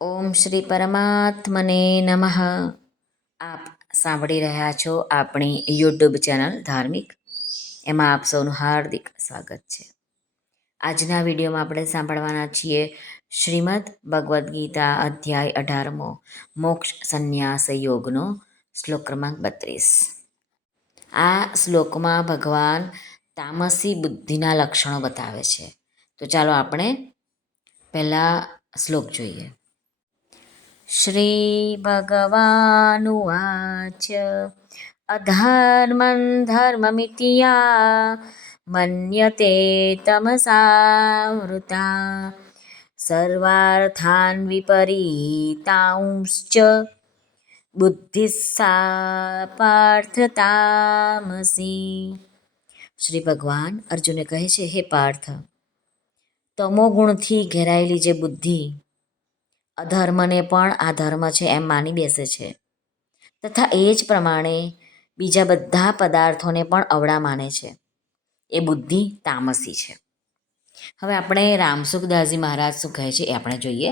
ઓમ શ્રી પરમાત્મને નમઃ. આપ સાંભળી રહ્યા છો આપણી યુટ્યુબ ચેનલ ધાર્મિક. એમાં આપ સૌનું હાર્દિક સ્વાગત છે. આજના વિડીયોમાં આપણે સાંભળવાના છીએ શ્રીમદ ભગવદ્ ગીતા અધ્યાય 18મો મોક્ષ સંન્યાસ યોગનો શ્લોક ક્રમાંક 32. આ શ્લોકમાં ભગવાન તામસી બુદ્ધિના લક્ષણો બતાવે છે. તો ચાલો આપણે પહેલા શ્લોક જોઈએ. श्रीभगवानुवाच अधर्मं धर्ममिति या मन्यते तमसावृता सर्वार्थान् विपरीतांश्च बुद्धिः सा पार्थ तामसी. શ્રી ભગવાન અર્જુને કહે છે, હે પાર્થ, તમો ગુણથી ઘેરાયેલી જે બુદ્ધિ અધર્મને પણ આ ધર્મ છે એમ માની બેસે છે, તથા એ જ પ્રમાણે બીજા બધા પદાર્થોને પણ અવળા માને છે, એ બુદ્ધિ તામસી છે. હવે આપણે રામસુખદાસજી મહારાજ શું કહે છે એ આપણે જોઈએ.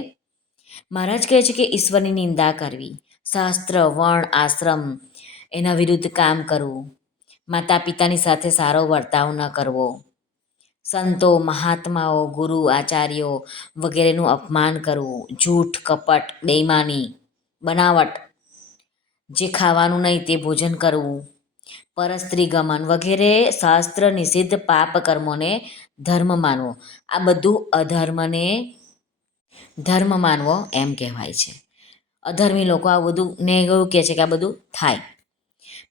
મહારાજ કહે છે કે ઈશ્વરની નિંદા કરવી, શાસ્ત્ર વર્ણ આશ્રમ એના વિરુદ્ધ કામ કરવું, માતા પિતાની સાથે સારો વર્તાવ ન કરવો, સંતો મહાત્માઓ ગુરુ આચાર્યો વગેરેનું અપમાન કરવું, જૂઠ કપટ બેઈમાની બનાવટ, જે ખાવાનું નહીં તે ભોજન કરવું, પરસ્ત્રી ગમન વગેરે શાસ્ત્ર નિષિદ્ધ પાપ કર્મોને ધર્મ માનવો, આ બધું અધર્મને ધર્મ માનવો એમ કહેવાય છે. અધર્મી લોકો આ બધું ને એવું કહે છે કે આ બધું થાય.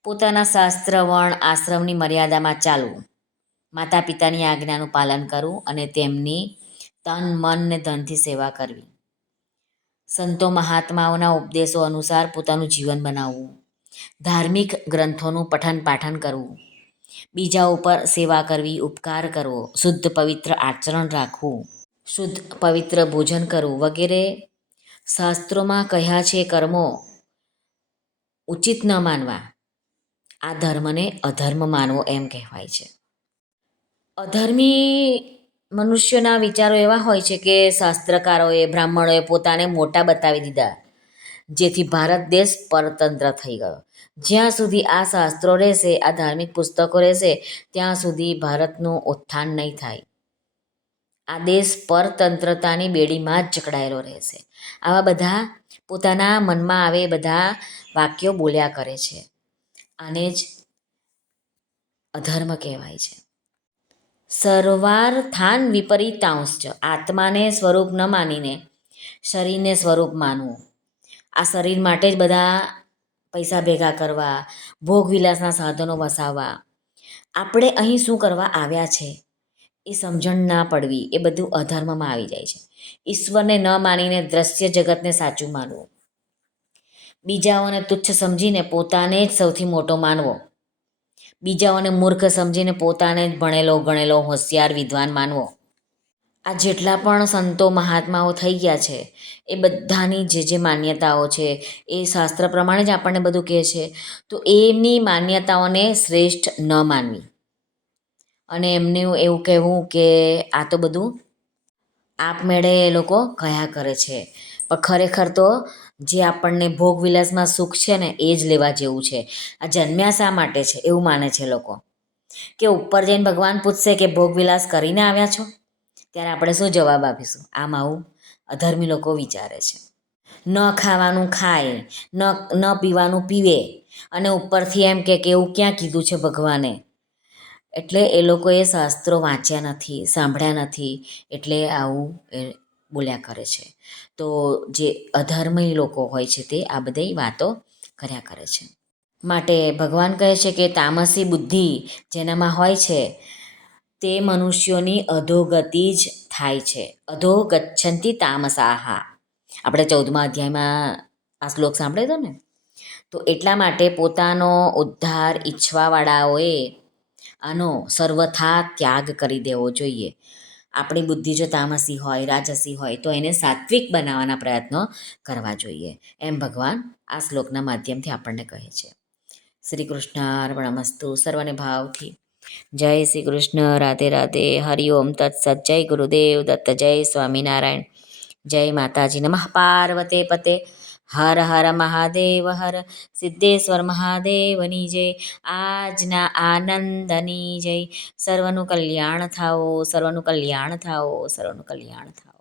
પોતાના શાસ્ત્ર વર્ણ આશ્રમની મર્યાદામાં ચાલવું, માતા પિતાની આજ્ઞાનું પાલન કરવું અને તેમની તન મન ને ધનથી સેવા કરવી, સંતો મહાત્માઓના ઉપદેશો અનુસાર પોતાનું જીવન બનાવવું, ધાર્મિક ગ્રંથોનું પઠન પાઠન કરવું, બીજા ઉપર સેવા કરવી, ઉપકાર કરવો, શુદ્ધ પવિત્ર આચરણ રાખવું, શુદ્ધ પવિત્ર ભોજન કરવું વગેરે શાસ્ત્રોમાં કહ્યા છે કર્મો ઉચિત ન માનવા, આ ધર્મને અધર્મ માનવો એમ કહેવાય છે. અધર્મી મનુષ્યોના વિચારો એવા હોય છે કે શાસ્ત્રકારોએ બ્રાહ્મણોએ પોતાને મોટા બતાવી દીધા, જેથી ભારત દેશ પરતંત્ર થઈ ગયો. જ્યાં સુધી આ શાસ્ત્રો રહેશે, આ ધાર્મિક પુસ્તકો રહેશે, ત્યાં સુધી ભારતનું ઉત્થાન નહીં થાય. આ દેશ પરતંત્રતાની બેડીમાં જ જકડાયેલો રહેશે. આવા બધા પોતાના મનમાં આવે બધા વાક્યો બોલ્યા કરે છે. આને જ અધર્મ કહેવાય છે. સર્વાર્થાન વિપરીતાંશ્ચ, આત્માને સ્વરૂપ ન માનીને શરીરને સ્વરૂપ માનવું. આ શરીર માટે જ બધા પૈસા ભેગા કરવા, ભોગવિલાસના સાધનો વસાવવા, આપણે અહીં શું કરવા આવ્યા છે એ સમજણ ના પડવી, એ બધું અધર્મમાં આવી જાય છે. ઈશ્વરને ન માનીને દ્રશ્ય જગતને સાચું માનવું, બીજાઓને તુચ્છ સમજીને પોતાને જ સૌથી મોટો માનવો, બીજાઓને મૂર્ખ સમજીને પોતાને જ ભણેલો ગણેલો હોશિયાર વિદ્વાન માનવો. આ જેટલા પણ સંતો મહાત્માઓ થઈ ગયા છે એ બધાની જે માન્યતાઓ છે એ શાસ્ત્ર પ્રમાણે જ આપણને બધું કહે છે. તો એમની માન્યતાઓને શ્રેષ્ઠ ન માનવી અને એમને એવું કહેવું કે આ તો બધું આપમેળે એ લોકો કહ્યા કરે છે, પણ ખરેખર તો જે આપણને ભોગવિલાસમાં સુખ છે ને એ જ લેવા જેવું છે. આ જન્મ્યા શા માટે છે એવું માને છે લોકો, કે ઉપર જઈને ભગવાન પૂછશે કે ભોગવિલાસ કરીને આવ્યા છો, ત્યારે આપણે શું જવાબ આપીશું? આમ આવું અધર્મી લોકો વિચારે છે. ન ખાવાનું ખાય, ન પીવાનું પીવે અને ઉપરથી એમ કે એવું ક્યાં કીધું છે ભગવાને. એટલે એ લોકોએ શાસ્ત્રો વાંચ્યા નથી, સાંભળ્યા નથી, એટલે આવું એ બોલ્યા કરે છે. તો જે અધર્મી લોકો હોય છે તે આ બધી વાતો કર્યા કરે છે. માટે ભગવાન કહે છે કે તામસી બુદ્ધિ જેનામાં હોય છે તે મનુષ્યોની અધોગતિ જ થાય છે. અધો ગચ્છન્તિ તામસાહા, આપણે 14મા અધ્યાયમાં આ શ્લોક સાંભળ્યો હતો ને. તો એટલા માટે પોતાનો ઉદ્ધાર ઈચ્છવાવાળાઓએ આનો સર્વથા ત્યાગ કરી દેવો જોઈએ. આપણી બુદ્ધિ જો તામસી હોય રાજસી હોય તો એને સાત્વિક બનાવવાના પ્રયત્નો કરવા જોઈએ, એમ ભગવાન આ શ્લોકના માધ્યમથી આપણને કહે છે. શ્રી કૃષ્ણ અર્પણમસ્તુ. સર્વને ભાવથી જય શ્રી કૃષ્ણ. રાધે રાધે. હરિઓમ તત્સત. જય ગુરુદેવ દત્ત. જય સ્વામિનારાયણ. જય માતાજી. નમઃ પાર્વતે પતે. હર હર મહાદેવ હર સિદ્ધેશ્વર મહાદેવની જય. આજના આનંદની જય. સર્વનું કલ્યાણ થાઓ, સર્વનું કલ્યાણ થાઓ, સર્વનું કલ્યાણ થાઓ.